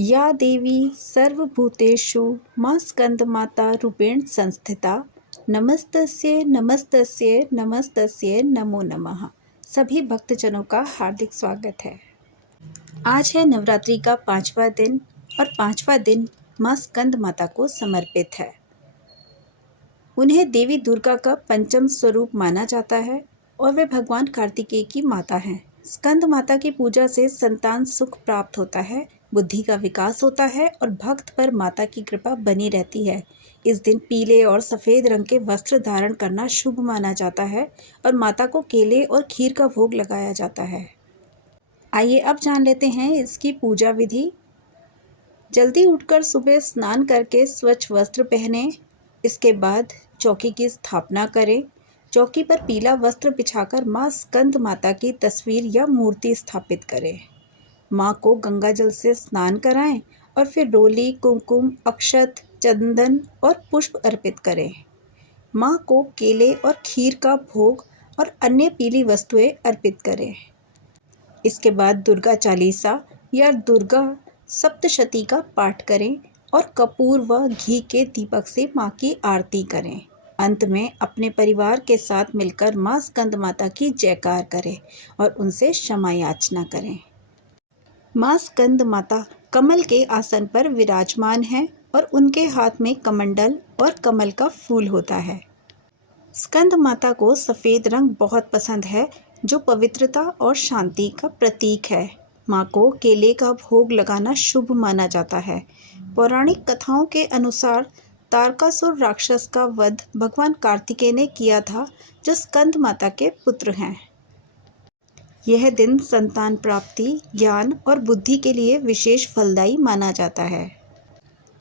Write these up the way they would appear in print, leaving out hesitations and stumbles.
या देवी सर्वभूतेषु मां स्कंदमाता रूपेण संस्थिता नमस्तस्यै नमस्तस्यै नमस्तस्यै नमो नमः। सभी भक्तजनों का हार्दिक स्वागत है। आज है नवरात्रि का 5वां दिन और 5वां दिन मां स्कंद माता को समर्पित है। उन्हें देवी दुर्गा का पंचम स्वरूप माना जाता है और वे भगवान कार्तिकेय की माता हैं। स्कंद माता की पूजा से संतान सुख प्राप्त होता है, बुद्धि का विकास होता है और भक्त पर माता की कृपा बनी रहती है। इस दिन पीले और सफ़ेद रंग के वस्त्र धारण करना शुभ माना जाता है और माता को केले और खीर का भोग लगाया जाता है। आइए अब जान लेते हैं इसकी पूजा विधि। जल्दी उठकर सुबह स्नान करके स्वच्छ वस्त्र पहनें। इसके बाद चौकी की स्थापना करें। चौकी पर पीला वस्त्र बिछाकर माँ स्कंद माता की तस्वीर या मूर्ति स्थापित करें। माँ को गंगा जल से स्नान कराएं और फिर रोली, कुमकुम, अक्षत, चंदन और पुष्प अर्पित करें। माँ को केले और खीर का भोग और अन्य पीली वस्तुएं अर्पित करें। इसके बाद दुर्गा चालीसा या दुर्गा सप्तशती का पाठ करें और कपूर व घी के दीपक से माँ की आरती करें। अंत में अपने परिवार के साथ मिलकर माँ स्कंद माता की जयकार करें और उनसे क्षमा याचना करें। माँ स्कंद माता कमल के आसन पर विराजमान हैं और उनके हाथ में कमंडल और कमल का फूल होता है। स्कंद माता को सफ़ेद रंग बहुत पसंद है, जो पवित्रता और शांति का प्रतीक है। माँ को केले का भोग लगाना शुभ माना जाता है। पौराणिक कथाओं के अनुसार तारकासुर राक्षस का वध भगवान कार्तिकेय ने किया था, जो स्कंद माता के पुत्र हैं। यह दिन संतान प्राप्ति, ज्ञान और बुद्धि के लिए विशेष फलदायी माना जाता है।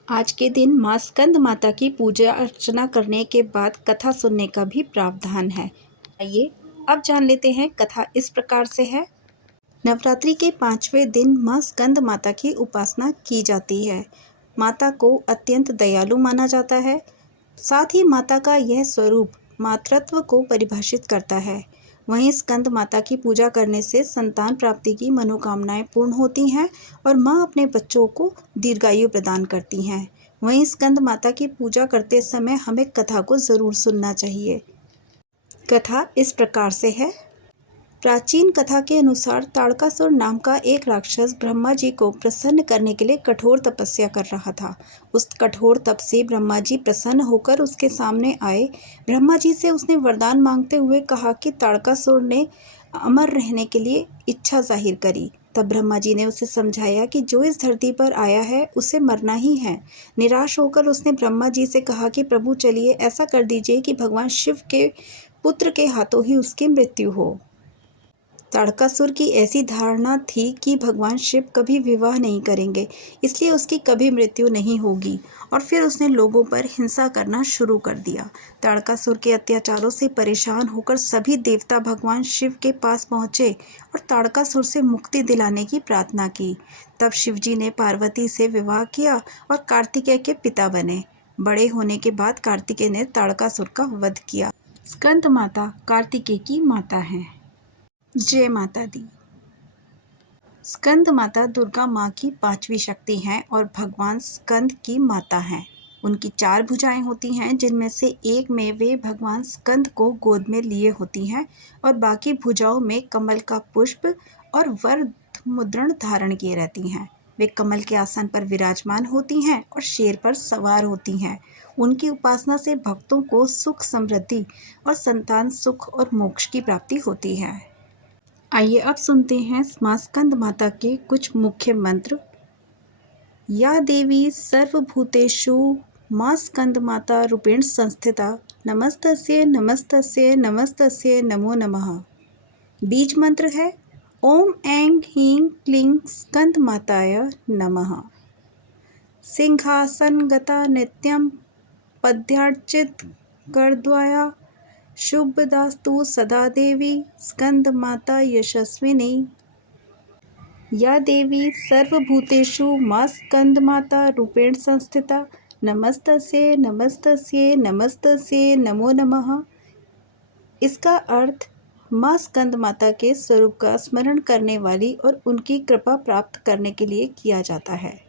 आज के दिन माँ स्कंद माता की पूजा अर्चना करने के बाद कथा सुनने का भी प्रावधान है। आइए अब जान लेते हैं। कथा इस प्रकार से है। नवरात्रि के 5वें दिन माँ स्कंद माता की उपासना की जाती है। माता को अत्यंत दयालु माना जाता है। साथ ही माता का यह स्वरूप मातृत्व को परिभाषित करता है। वहीं स्कंद माता की पूजा करने से संतान प्राप्ति की मनोकामनाएं पूर्ण होती हैं और माँ अपने बच्चों को दीर्घायु प्रदान करती हैं। वहीं स्कंद माता की पूजा करते समय हमें कथा को ज़रूर सुनना चाहिए। कथा इस प्रकार से है। प्राचीन कथा के अनुसार ताड़कासुर नाम का एक राक्षस ब्रह्मा जी को प्रसन्न करने के लिए कठोर तपस्या कर रहा था। उस कठोर तप से ब्रह्मा जी प्रसन्न होकर उसके सामने आए। ब्रह्मा जी से उसने वरदान मांगते हुए कहा कि ताड़कासुर ने अमर रहने के लिए इच्छा जाहिर करी। तब ब्रह्मा जी ने उसे समझाया कि जो इस धरती पर आया है उसे मरना ही है। निराश होकर उसने ब्रह्मा जी से कहा कि प्रभु चलिए ऐसा कर दीजिए कि भगवान शिव के पुत्र के हाथों ही उसकी मृत्यु हो। ताड़कासुर की ऐसी धारणा थी कि भगवान शिव कभी विवाह नहीं करेंगे, इसलिए उसकी कभी मृत्यु नहीं होगी और फिर उसने लोगों पर हिंसा करना शुरू कर दिया। ताड़कासुर के अत्याचारों से परेशान होकर सभी देवता भगवान शिव के पास पहुँचे और ताड़कासुर से मुक्ति दिलाने की प्रार्थना की। तब शिवजी ने पार्वती से विवाह किया और कार्तिकेय के पिता बने। बड़े होने के बाद कार्तिकेय ने ताड़कासुर का वध किया। स्कंद माता कार्तिकेय की माता हैं। जय माता दी। स्कंद माता दुर्गा माँ की 5वीं शक्ति हैं और भगवान स्कंद की माता हैं। उनकी 4 भुजाएं होती हैं, जिनमें से एक में वे भगवान स्कंद को गोद में लिए होती हैं और बाकी भुजाओं में कमल का पुष्प और वर मुद्रण धारण किए रहती हैं। वे कमल के आसन पर विराजमान होती हैं और शेर पर सवार होती हैं। उनकी उपासना से भक्तों को सुख, समृद्धि और संतान सुख और मोक्ष की प्राप्ति होती है। आइए अब सुनते हैं माँ स्कंद माता के कुछ मुख्य मंत्र। या देवी सर्वभूतेषु माँ स्कंद माता रूपेण संस्थिता नमस्तस्यै नमस्तस्यै नमस्तस्यै नमो नमः। बीज मंत्र है ओम ऐं ह्रीं क्लीं स्कंद माताय नमः। सिंहासनगता नित्यं पद्यार्चित करद्वया शुभदास्तु सदा देवी स्कंद माता यशस्विनी। या देवी सर्वभूतेषु माँ स्कंद माता रूपेण संस्थिता नमस्तस्यै नमस्तस्यै नमस्तस्यै नमो नमः। इसका अर्थ माँ स्कंद माता के स्वरूप का स्मरण करने वाली और उनकी कृपा प्राप्त करने के लिए किया जाता है।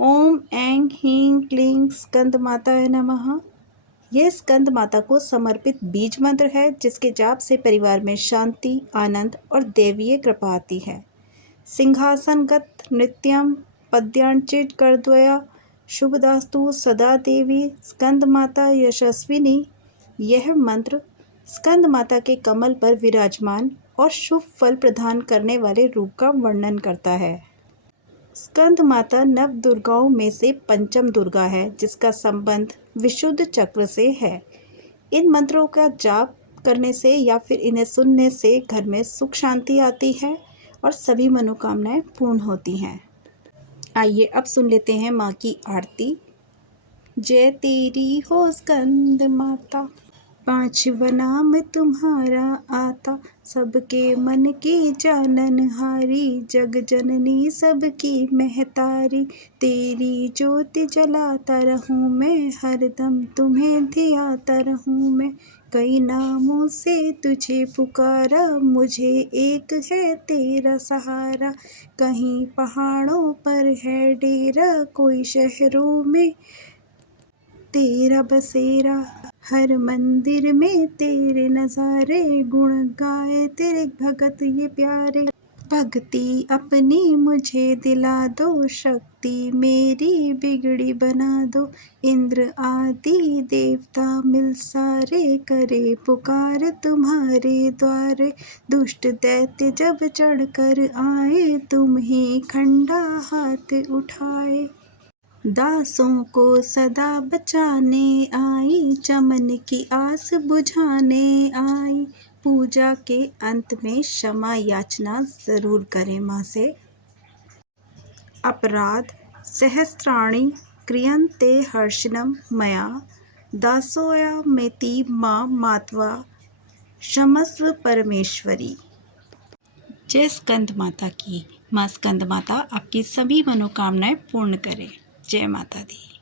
ओम ऐं ह्रीं क्लीं स्कंद माताय नमः। यह स्कंद माता को समर्पित बीज मंत्र है जिसके जाप से परिवार में शांति, आनंद और देवीय कृपा आती है। सिंहासनगत नित्यम पद्यांचित करद्वया शुभदास्तु सदा देवी स्कंद माता यशस्विनी। यह मंत्र स्कंद माता के कमल पर विराजमान और शुभ फल प्रदान करने वाले रूप का वर्णन करता है। स्कंद माता नव दुर्गाओं में से पंचम दुर्गा है जिसका संबंध विशुद्ध चक्र से है। इन मंत्रों का जाप करने से या फिर इन्हें सुनने से घर में सुख शांति आती है और सभी मनोकामनाएं पूर्ण होती हैं। आइए अब सुन लेते हैं माँ की आरती। जय तेरी हो स्कंद माता, पांचवा नाम तुम्हारा आता, सबके मन की जाननहारी, जग जननी सबकी महतारी। तेरी ज्योति जलाता रहूं मैं, हरदम तुम्हें धियाता रहूं मैं। कई नामों से तुझे पुकारा, मुझे एक है तेरा सहारा। कहीं पहाड़ों पर है डेरा, कोई शहरों में तेरा बसेरा। हर मंदिर में तेरे नज़ारे, गुण गाए तेरे भगत ये प्यारे। भक्ति अपनी मुझे दिला दो, शक्ति मेरी बिगड़ी बना दो। इंद्र आदि देवता मिल सारे, करे पुकार तुम्हारे द्वारे। दुष्ट दैत्य जब चढ़कर आए, तुम ही खंडा हाथ उठाए। दासों को सदा बचाने आई, चमन की आस बुझाने आई। पूजा के अंत में क्षमा याचना ज़रूर करें माँ से। अपराध सहस्त्राणि क्रियन्ते हर्षणं मया, दासोऽयमेति मां मात्वा क्षमस्व परमेश्वरी। जय स्कंद माता की। माँ स्कंद माता आपकी सभी मनोकामनाएं पूर्ण करे। जय माता दी।